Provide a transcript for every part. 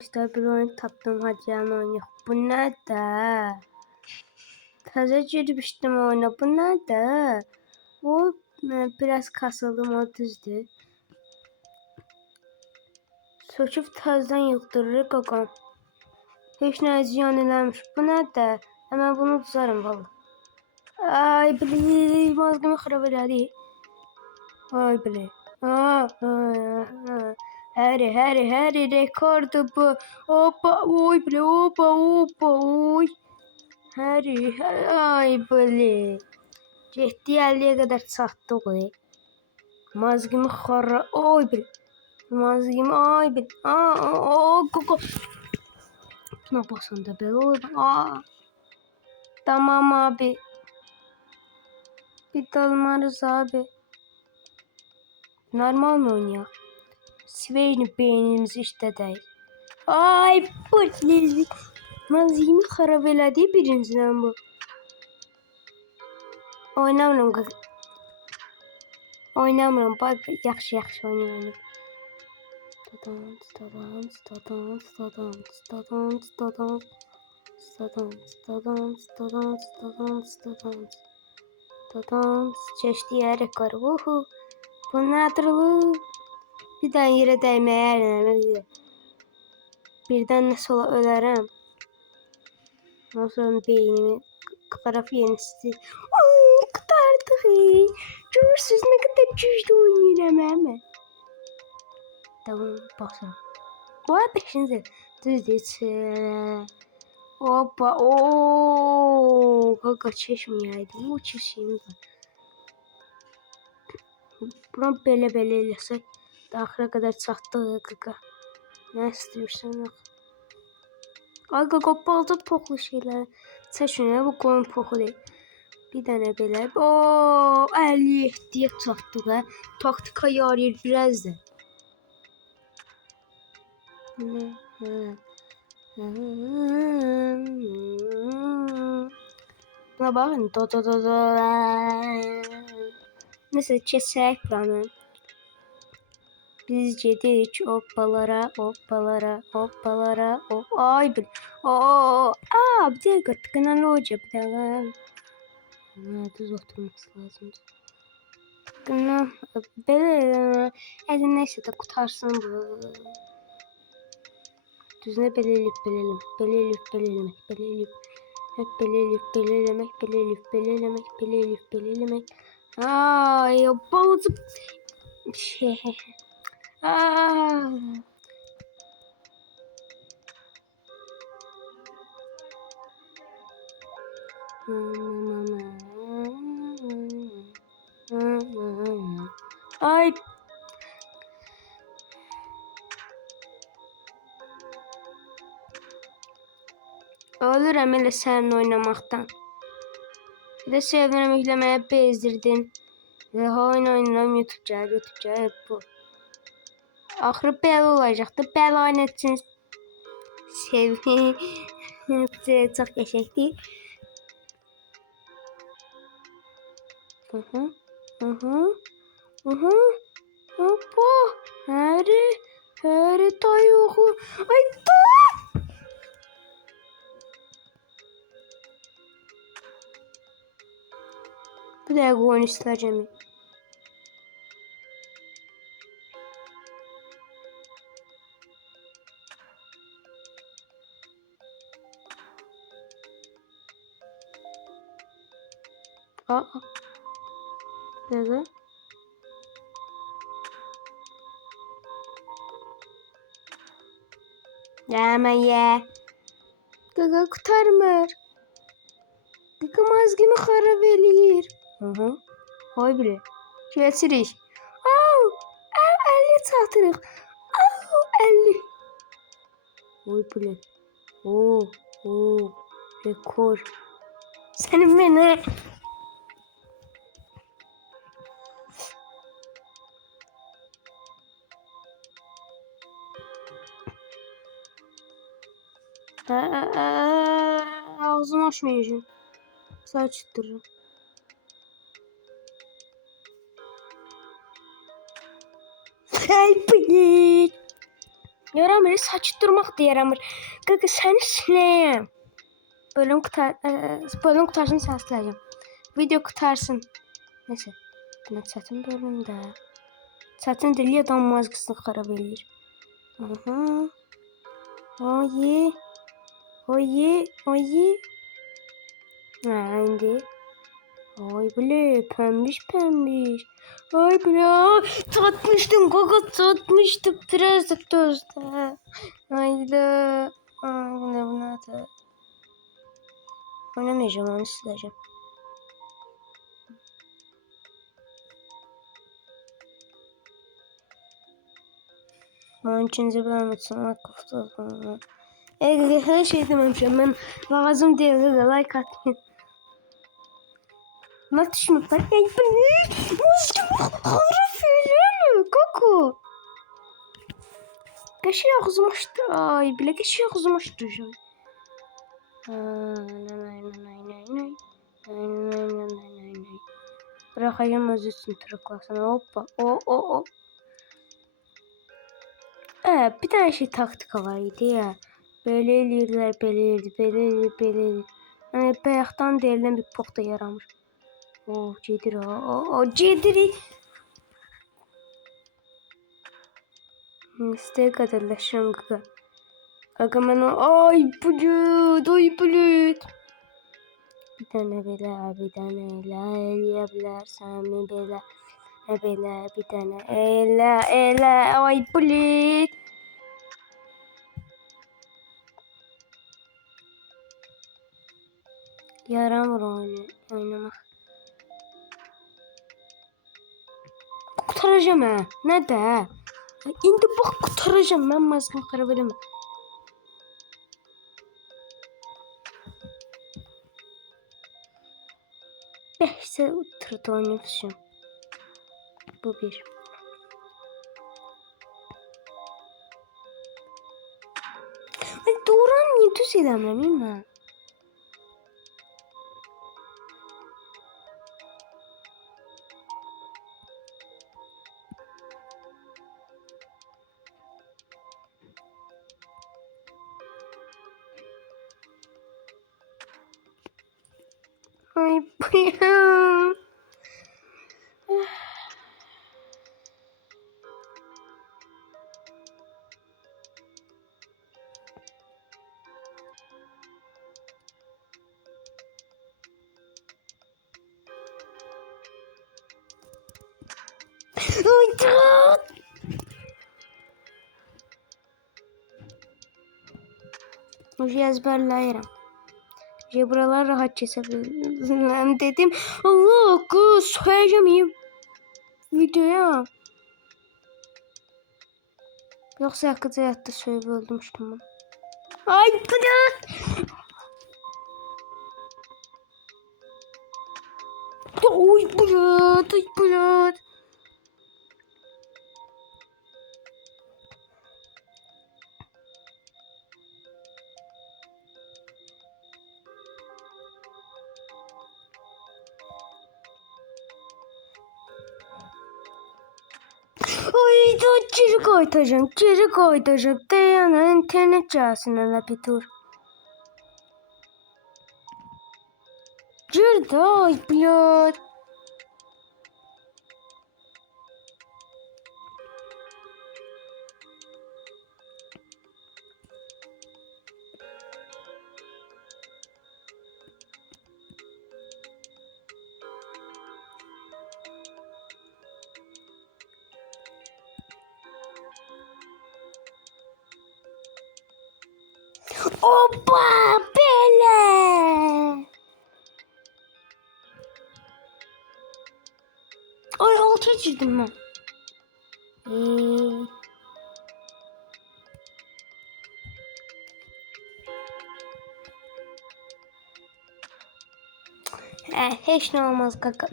İşte bir oyun tapdım, hadi yan oynayalım. Bu nerede? Taze girmiştim oyuna. Bu nerede? O biraz kasıldım, o düzdür. Söküp tazdan yıktırır qaqam. Heç nə ziyan eləmiş. Bu nerede? Hemen bunu düzarım valla. Ay bili, mazgımı xarab elədi. Ay bili. Her rekordu bu. Hoppa, oy bile, hoppa, oy. Ay bili. Getdi 50'ye kadar çatdıq. Mazgımı xarab, oy bili. Mazgımı, ay bili. Koko. Buna basanda belə olur. Tamam abi. Bir dalmarız abi. Normal mı oynuyor? Sveyni beynimiz işte değil. Ay bu ne? Mazgımı xarab elədi birinciden bu. Oynamıram qız. Oynamıram. Yaxşı oynayıram. Keçdi rekor. Bu nədir lu? Bir daha yerə dəyməyə əlləmə. Birdən nəsə ola ölərəm. Ondan sonra beynimi qıparaq yenisi. Qurtardıq. Görürsünüz nə qədər güclü oynayıram həmə. Tamam basam. Bu 5-ci düzdür. Hoppa. Qaqa çeşməyəydi. Bu çeşiyim var. Buna belə eləsək axıra qədər çatdıq qaqa. Nə istəyirsən yox. Ay qaqa balta poxlu şeylər. Çəşinə bu qoyun poxu deyil. Bir dənə belə. 57-yə çatdıq ha. Taktika yarayır biraz da. Buna bakın. Neyse kesək planı. Biz gedirik hoppalara. Ay bir. Bir dakika tıkınalı olacak bir dakika. Düz oturması lazım. Tıkına. Böyle. Hadi neyse de kutarsın bu. Düzüne belirleyip. Ay balıcı. Ay. Ölürəm elə sənin oynamaktan. Bir de sevgilim yüklemeye bezdirdin. Oyun oynayıram, YouTube gəlir bu. Axırı belə olacaqdı. Belə oynatacağız. Sevgi. Çok qəşəngdir. Hoppa. Her tayıqlı. Ay da. Bir dakika oyun isteyeceğim. Nerede? Hemen ye. Gaga kurtarmır. Gaga mazgımı xarab eləyir. Ay bile. Keçirik. 50 çatırıq. 50. Oy bile. Rekor. Senin beni. Ağzımı açmayacağım. Saç çıtırırım. Help me. Yaramır, saç durmaq da yaramır. Qaqa səni siləyəm. Bölüm qutarsın səsləyəcəm. Video qutarsın. Neyse. Buna çətin bölümdə. Çətin dili adam mazqısını xarab eləyir. Aha. Oye. Oye. Oye. Ha, indi. Ay bile pembiş pembiş. Ay bile tatmıştım kaka tatmıştım biraz da tozda. Hayda. Ay bu ne da. Oynamayacağım onu sileceğim. Ben ikinci bölüm için akıfta. Her şey dememişim ben lazım değil like atmayın. Ne düşmek var? Ay bu ne? Muskul harf mi? Koku. Kaşı yazmıştı. Ay bile kaşı yazmıştı. Bırakayım özü için tıraklasana. Hoppa. O. Bir tane şey taktika var idi ya. Böyle eləyirlər, belə. Yani bayaqdan deyilən bir pok da yaramır. Gedir o. Gedir. İstəyə qədərləşəm qaqa. Qaqa mənə ay bulut. Bir dənə belə, bir dənə elə eləyə bilərsən belə. Belə bir dənə elə ay bulut. Yaramır oynamaq. Kurtaracağım ha. Ne de? İndi bak kurtaracağım ben mazgımı xarab eləmə. Neyse oturdu oynayışım. Bu bir. Doğru niye düz eləmirəm mən? Ay bıyım. Hoca ezberleyirim. Buralar rahat kesebilirim dedim. Allah kız söyleyeceğim videoya. Yoksa akıcı hayatta söyleyip öldürmüştüm ben. Ay bırak. Oy bırak. Ay da geri koyacağım. Dayanın internet gelsin hele bir dur. Gir de ay bırak. Opa bele. Ay altı girdim ben. Hiç ne olmaz kaka.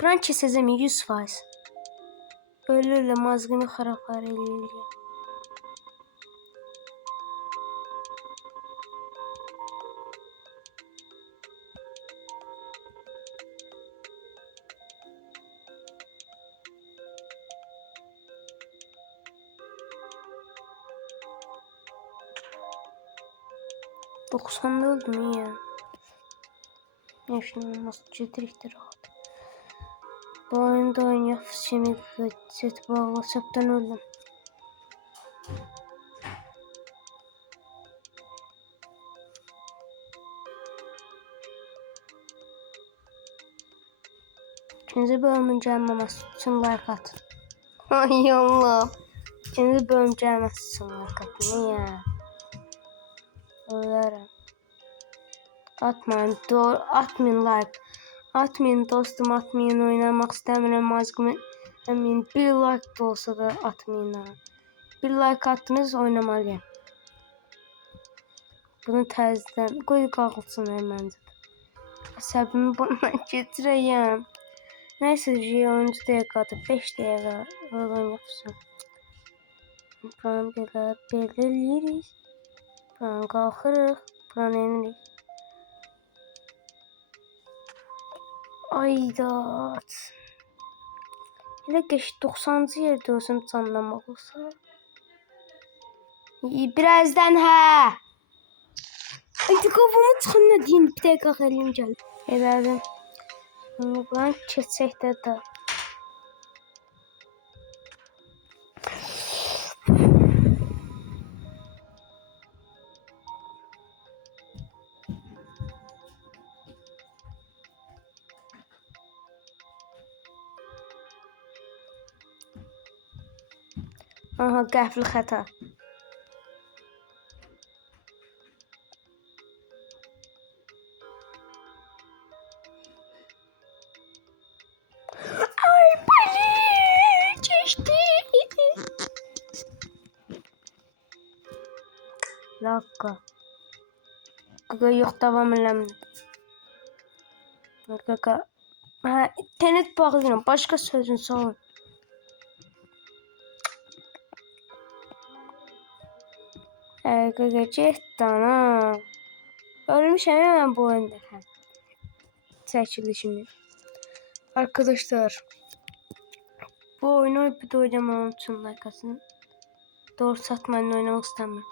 Buran keseceğim 100%. Öyle mazgını xarablar eləyir. 90'da öldüm ya. Ne şunu nasıl çetiriktir rahat. Bu oyunda oynuyor. Şimdi set bağlı çaptan öldüm. İkinci bölümün gelməməsi üçün like atın. Ay Allah. İkinci bölüm gelməsi üçün like atın. Niye? Ölərəm. Atmayın. Atmayın like. Atmayın dostum, atmayın. Oynamak istəmirəm. Azgın bir like da olsa da atmayın ha. Bir like attınız oynamalıyım. Bunu təzədən qoy qalxılsın məncə. Əsəbimi bundan getirəyəm. Neyse, 10. dəqiqədə 5 dəqiqə olan yapsın. Buranı belə eləyirik. Buranı qalxırıq. Buranı enirik. Aydat. Elə geç 90-cı yerdə özüm canlamaq olsa. Birazdan hə. Aydı qafamı çıxın nə deyim, bir dəqiqə xəliyim gəlir. Elədim. Buradan keçsək də. Aha, qəfil xəta. Ay bali geçti. Lakka. Kaka yok, devam eləmir. Kaka. Ha, internet bağlayıram. Başka sözün sorun. Kaka cidden ha. Ölmüşəm hemen bu oyunda. Çəkilişimi. Arkadaşlar. Bu oyunu bir de oynamam için like atın. Doğru satmayın, oynamak istemiyorum.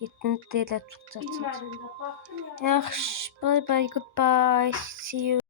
Gittin değil tutacaksınız. Yaxşı, bye bye, goodbye, see you.